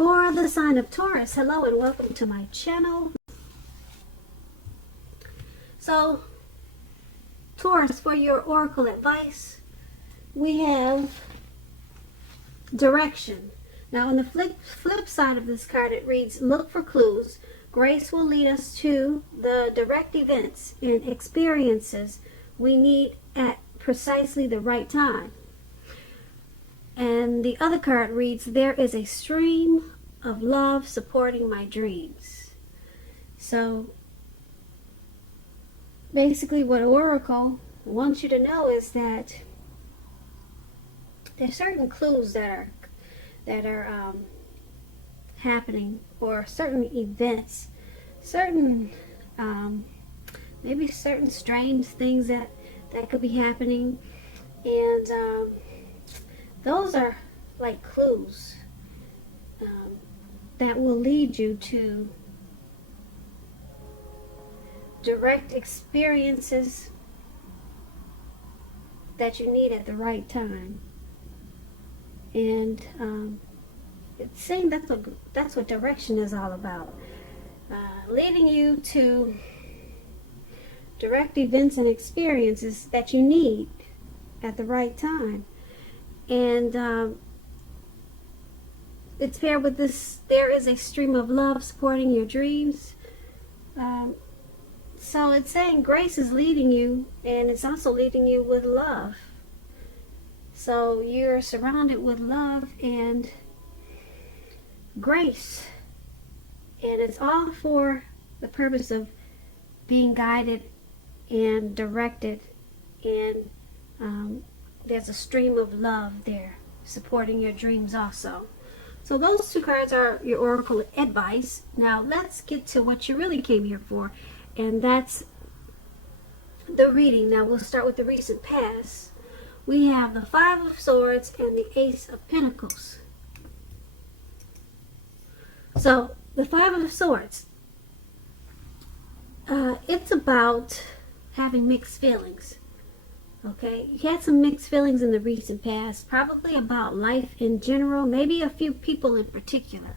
For the sign of Taurus, hello and welcome to my channel. So, Taurus, for your oracle advice, we have direction. Now, on the flip side of this card, it reads, look for clues. Grace will lead us to the direct events and experiences we need at precisely the right time. And the other card reads, there is a stream of love supporting my dreams. So basically what Oracle wants you to know is that there's certain clues that are happening, or certain events, certain maybe certain strange things that could be happening, and those are like clues that will lead you to direct experiences that you need at the right time. And it's saying that's what direction is all about, leading you to direct events and experiences that you need at the right time. And it's paired with this, there is a stream of love supporting your dreams. So it's saying grace is leading you, and it's also leading you with love. So you're surrounded with love and grace, and it's all for the purpose of being guided and directed, and there's a stream of love there supporting your dreams also. So those two cards are your oracle advice. Now let's get to what you really came here for, and that's the reading. Now we'll start with the recent past. We have the Five of Swords and the Ace of Pentacles. So the Five of Swords, it's about having mixed feelings. Okay, you had some mixed feelings in the recent past, probably about life in general, maybe a few people in particular.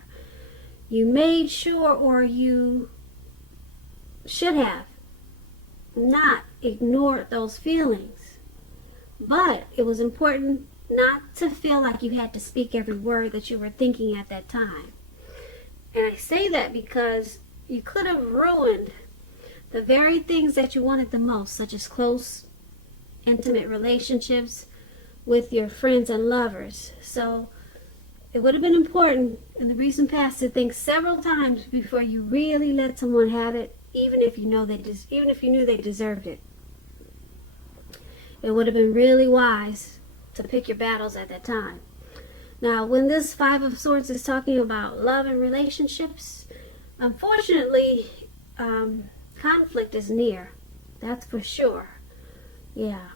You made sure, or you should have, not ignored those feelings. But it was important not to feel like you had to speak every word that you were thinking at that time. And I say that because you could have ruined the very things that you wanted the most, such as close, intimate relationships with your friends and lovers. So it would have been important in the recent past to think several times before you really let someone have it, even if you knew they deserved it. It would have been really wise to pick your battles at that time. Now, when this Five of Swords is talking about love and relationships, unfortunately, conflict is near. That's for sure. Yeah.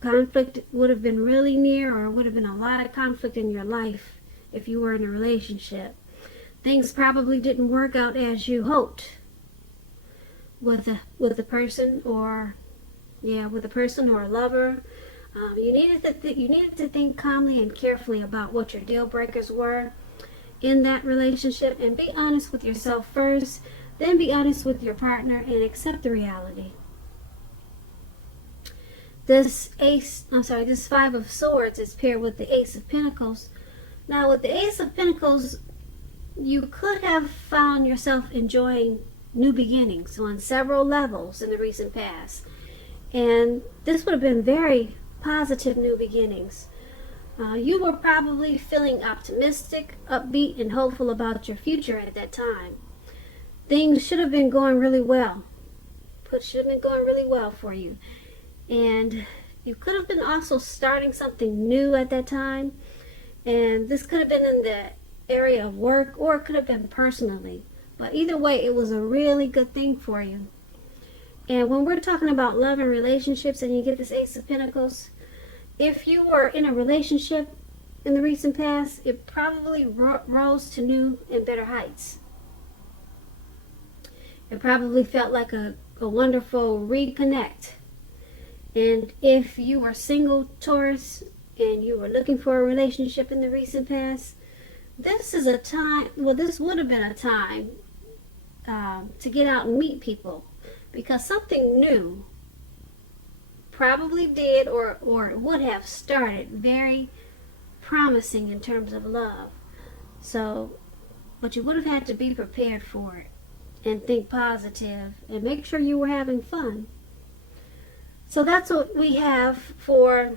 Conflict would have been really near, or would have been a lot of conflict in your life if you were in a relationship. Things probably didn't work out as you hoped with the person, or a lover. You needed to think calmly and carefully about what your deal breakers were in that relationship, and be honest with yourself first, then be honest with your partner, and accept the reality. This Five of Swords is paired with the Ace of Pentacles. Now, with the Ace of Pentacles, you could have found yourself enjoying new beginnings on several levels in the recent past. And this would have been very positive new beginnings. You were probably feeling optimistic, upbeat, and hopeful about your future at that time. Things should have been going really well. For you. And you could have been also starting something new at that time. And this could have been in the area of work, or it could have been personally. But either way, it was a really good thing for you. And when we're talking about love and relationships, and you get this Ace of Pentacles, if you were in a relationship in the recent past, it probably rose to new and better heights. It probably felt like a wonderful reconnect. And if you were single, Taurus, and you were looking for a relationship in the recent past, this is a time, well, this would have been a time to get out and meet people, because something new probably did or would have started very promising in terms of love. So, but you would have had to be prepared for it and think positive and make sure you were having fun. So that's what we have for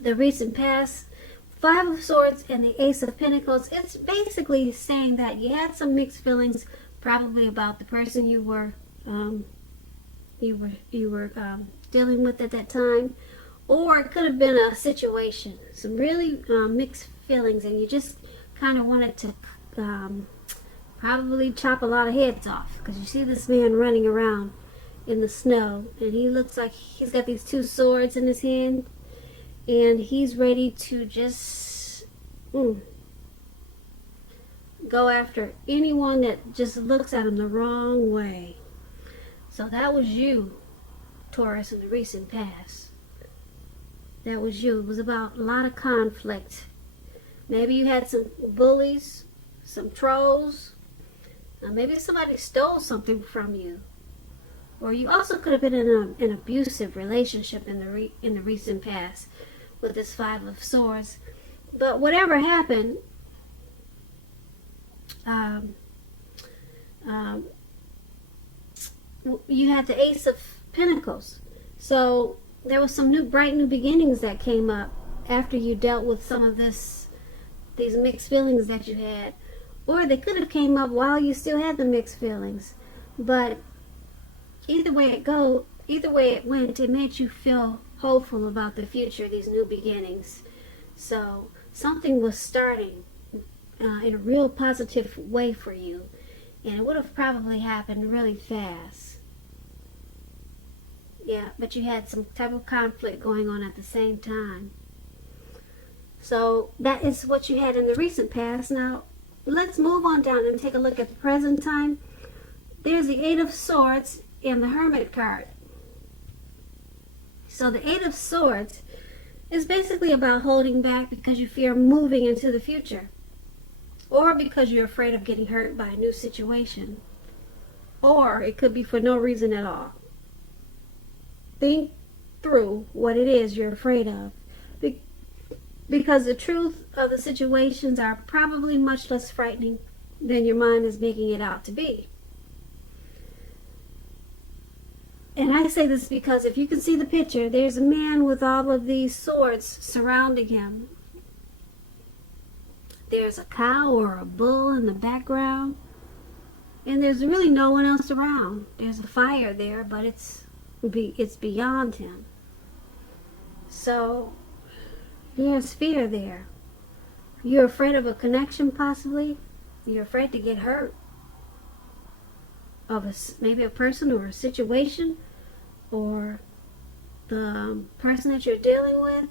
the recent past. Five of Swords and the Ace of Pentacles. It's basically saying that you had some mixed feelings, probably about the person you were dealing with at that time, or it could have been a situation, some really mixed feelings, and you just kind of wanted to probably chop a lot of heads off, because you see this man running around in the snow, and he looks like he's got these two swords in his hand, and he's ready to just go after anyone that just looks at him the wrong way. So that was you, Taurus, in the recent past. That was you. It was about a lot of conflict. Maybe you had some bullies, some trolls. Maybe somebody stole something from you. Or you also could have been in an abusive relationship in the recent past with this Five of Swords. But whatever happened, you had the Ace of Pentacles. So there was some bright new beginnings that came up after you dealt with some of these mixed feelings that you had. Or they could have came up while you still had the mixed feelings. But either way it went, it made you feel hopeful about the future, these new beginnings. So something was starting in a real positive way for you, and it would have probably happened really fast. Yeah, but you had some type of conflict going on at the same time. So that is what you had in the recent past. Now let's move on down and take a look at the present time. There's the Eight of Swords and the Hermit card. So the Eight of Swords is basically about holding back because you fear moving into the future, or because you're afraid of getting hurt by a new situation, or it could be for no reason at all. Think through what it is you're afraid of, because the truth of the situations are probably much less frightening than your mind is making it out to be. And I say this because if you can see the picture, there's a man with all of these swords surrounding him. There's a cow or a bull in the background, and there's really no one else around. There's a fire there, but it's beyond him. So there's fear there. You're afraid of a connection, possibly. You're afraid to get hurt of maybe a person or a situation, or the person that you're dealing with.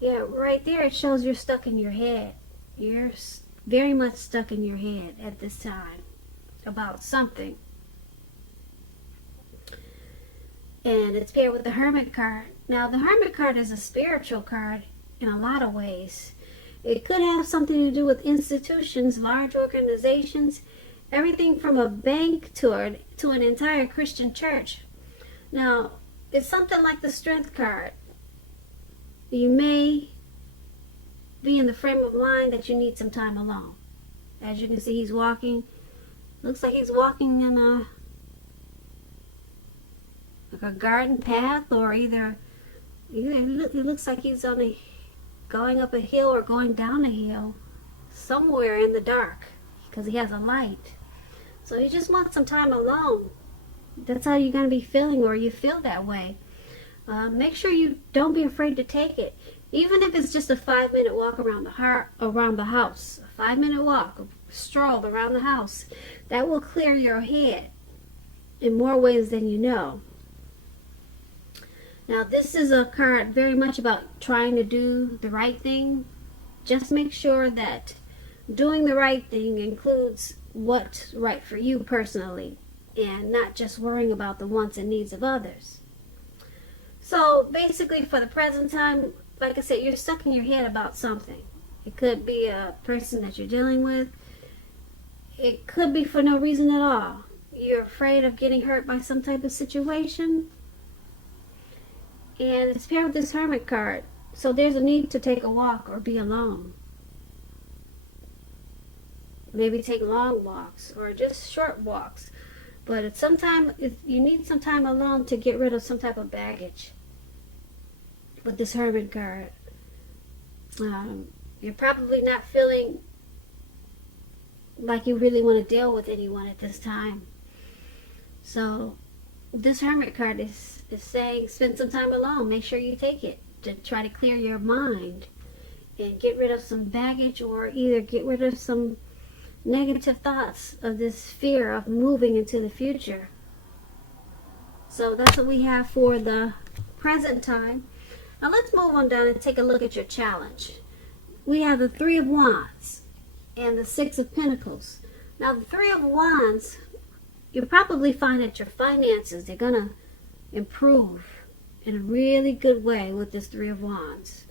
Yeah, right there it shows you're stuck in your head. You're very much stuck in your head at this time about something. And it's paired with the Hermit card. Now the Hermit card is a spiritual card in a lot of ways. It could have something to do with institutions, large organizations, everything from a bank to an entire Christian church. Now, it's something like the Strength card. You may be in the frame of mind that you need some time alone. As you can see, he's walking. Looks like he's walking in a garden path, or either it looks like he's going up a hill or going down a hill somewhere in the dark, because he has a light. So you just want some time alone. That's how you're going to be feeling, or you feel that way. Make sure you don't be afraid to take it. Even if it's just a 5-minute walk around the house. A 5-minute walk, a stroll around the house. That will clear your head in more ways than you know. Now this is a card very much about trying to do the right thing. Just make sure that doing the right thing includes what's right for you personally, and not just worrying about the wants and needs of others. So basically for the present time, like I said, you're stuck in your head about something. It could be a person that you're dealing with. It could be for no reason at all. You're afraid of getting hurt by some type of situation. And it's paired with this Hermit card. So there's a need to take a walk or be alone. Maybe take long walks or just short walks. But you need some time alone to get rid of some type of baggage. With this Hermit card. You're probably not feeling like you really want to deal with anyone at this time. So this Hermit card is saying spend some time alone. Make sure you take it to try to clear your mind and get rid of some baggage, or either get rid of some negative thoughts of this fear of moving into the future. So that's what we have for the present time. Now let's move on down and take a look at your challenge. We have the Three of Wands and the Six of Pentacles. Now the Three of Wands, you'll probably find that your finances, they're going to improve in a really good way with this Three of Wands.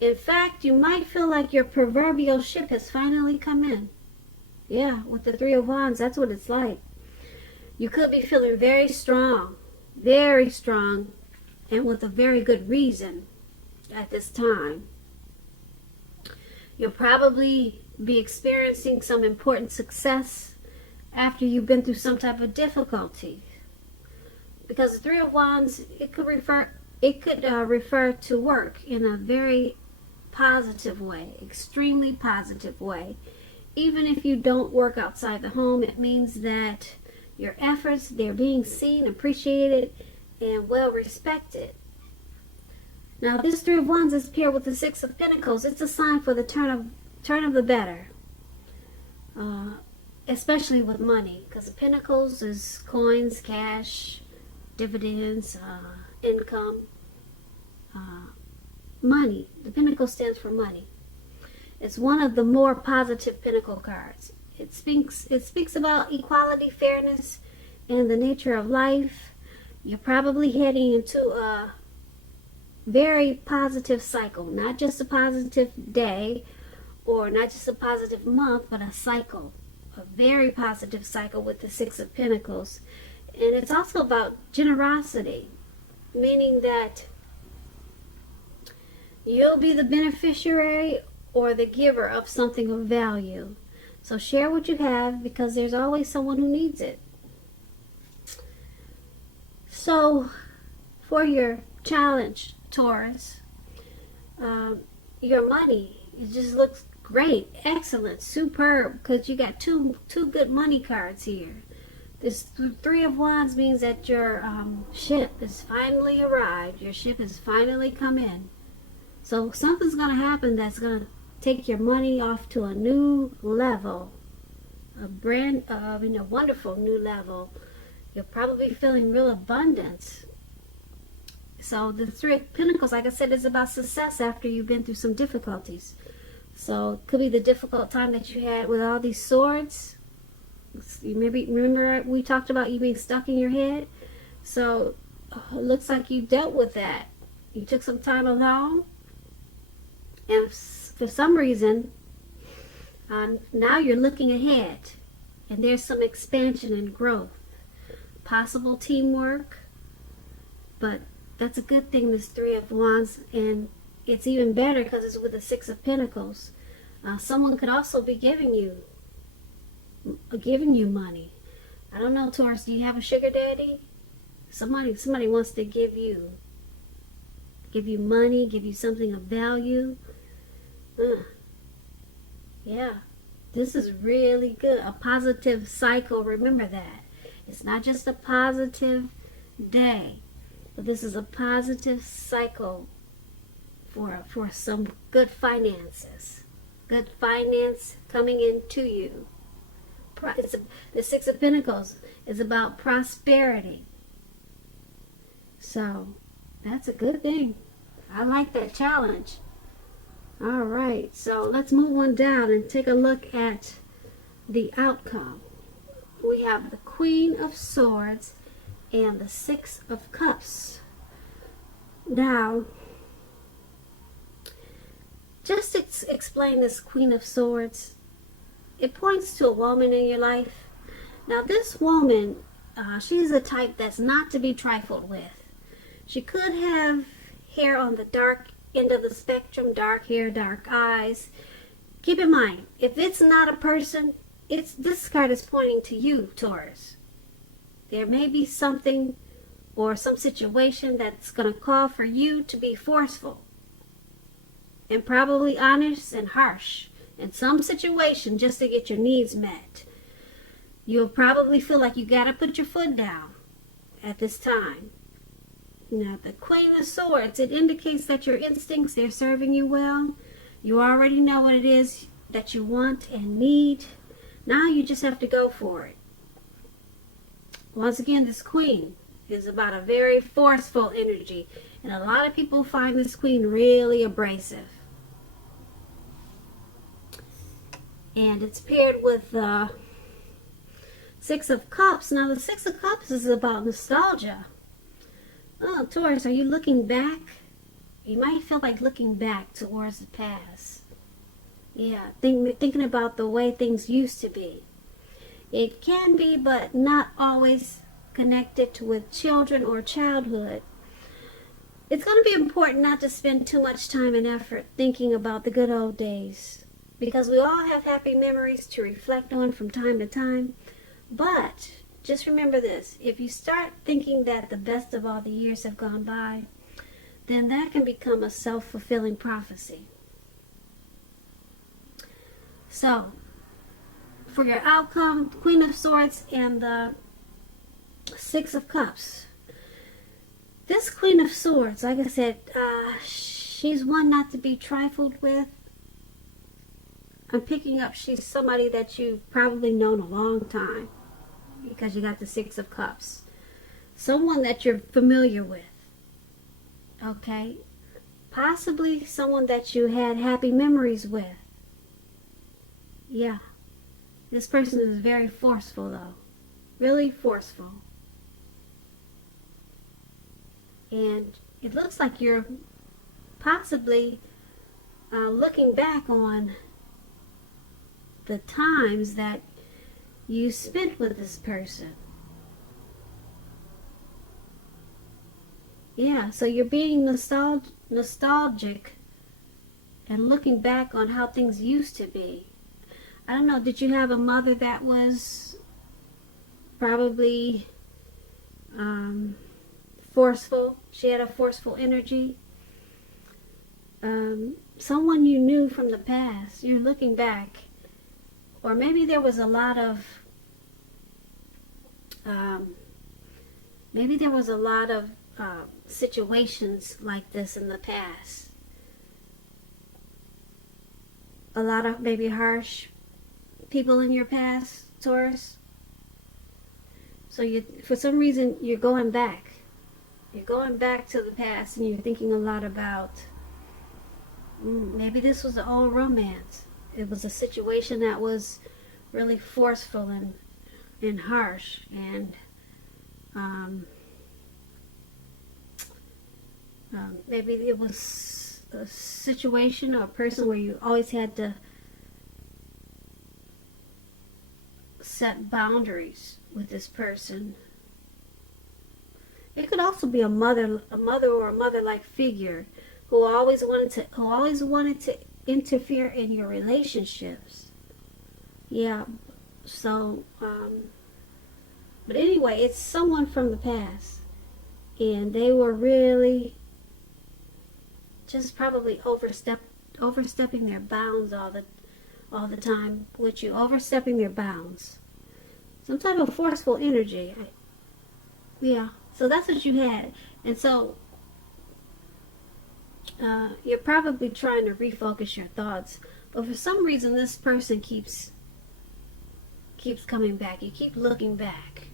In fact, you might feel like your proverbial ship has finally come in. Yeah, with the Three of Wands, that's what it's like. You could be feeling very strong, and with a very good reason at this time. You'll probably be experiencing some important success after you've been through some type of difficulty. Because the Three of Wands, it could refer to work in a very positive way, extremely positive way. Even if you don't work outside the home, it means that your efforts, they're being seen, appreciated, and well respected. Now, this Three of Wands is paired with the Six of Pentacles. It's a sign for the turn of the better, especially with money, because the Pentacles is coins, cash, dividends, income, money. The Pentacle stands for money. It's one of the more positive Pentacle cards. It speaks about equality, fairness, and the nature of life. You're probably heading into a very positive cycle, not just a positive day or not just a positive month, but a cycle, a very positive cycle with the Six of Pentacles. And it's also about generosity, meaning that you'll be the beneficiary or the giver of something of value. So share what you have, because there's always someone who needs it. So for your challenge, Taurus, your money, it just looks great, excellent, superb, because you got two good money cards here. This Three of Wands means that your ship has finally arrived. Your ship has finally come in. So something's going to happen that's going to take your money off to a new level, a wonderful new level. You're probably feeling real abundance. So the Three of Pentacles, like I said, is about success after you've been through some difficulties. So it could be the difficult time that you had with all these swords. You maybe remember we talked about you being stuck in your head. So it looks like you dealt with that. You took some time alone, and for some reason, now you're looking ahead, and there's some expansion and growth, possible teamwork. But that's a good thing, this Three of Wands, and it's even better because it's with the Six of Pentacles. Someone could also be giving you money. I don't know, Taurus, do you have a sugar daddy? Somebody wants to give you money, give you something of value. Yeah, this is really good. A positive cycle. Remember that. It's not just a positive day, but this is a positive cycle for some good finances. Good finance coming into you. The Six of Pentacles is about prosperity. So that's a good thing. I like that challenge. All right, so let's move on down and take a look at the outcome. We have the Queen of Swords and the Six of Cups. Now, just to explain this Queen of Swords, it points to a woman in your life. Now this woman, she's a type that's not to be trifled with. She could have hair on the dark end of the spectrum, dark hair, dark eyes. Keep in mind, if it's not a person, this card is pointing to you, Taurus. There may be something or some situation that's going to call for you to be forceful and probably honest and harsh in some situation just to get your needs met. You'll probably feel like you got to put your foot down at this time. Now, the Queen of Swords, it indicates that your instincts, they're serving you well. You already know what it is that you want and need. Now you just have to go for it. Once again, this Queen is about a very forceful energy. And a lot of people find this Queen really abrasive. And it's paired with the Six of Cups. Now, the Six of Cups is about nostalgia. Oh, Taurus, are you looking back? You might feel like looking back towards the past. Yeah, thinking about the way things used to be. It can be, but not always connected with children or childhood. It's going to be important not to spend too much time and effort thinking about the good old days, because we all have happy memories to reflect on from time to time. But just remember this: if you start thinking that the best of all the years have gone by, then that can become a self-fulfilling prophecy. So, for your outcome, Queen of Swords and the Six of Cups. This Queen of Swords, like I said, she's one not to be trifled with. I'm picking up she's somebody that you've probably known a long time, because you got the Six of Cups. Someone that you're familiar with. Okay? Possibly someone that you had happy memories with. Yeah. This person is very forceful, though. Really forceful. And it looks like you're possibly looking back on the times that you spent with this person. Yeah, so you're being nostalgic and looking back on how things used to be. I don't know, did you have a mother that was probably forceful? She had a forceful energy. Someone you knew from the past, you're looking back. Or maybe there was a lot of situations like this in the past. A lot of maybe harsh people in your past, Taurus. So for some reason, you're going back. You're going back to the past, and you're thinking a lot about maybe this was an old romance. It was a situation that was really forceful and harsh, and maybe it was a situation or a person where you always had to set boundaries with this person. It could also be a mother or a mother-like figure who always wanted to interfere in your relationships. Yeah. So, but anyway, it's someone from the past, and they were really just probably overstepping their bounds all the time with you, overstepping their bounds. Some type of forceful energy. Yeah. So that's what you had, and so you're probably trying to refocus your thoughts, but for some reason this person keeps coming back. You keep looking back.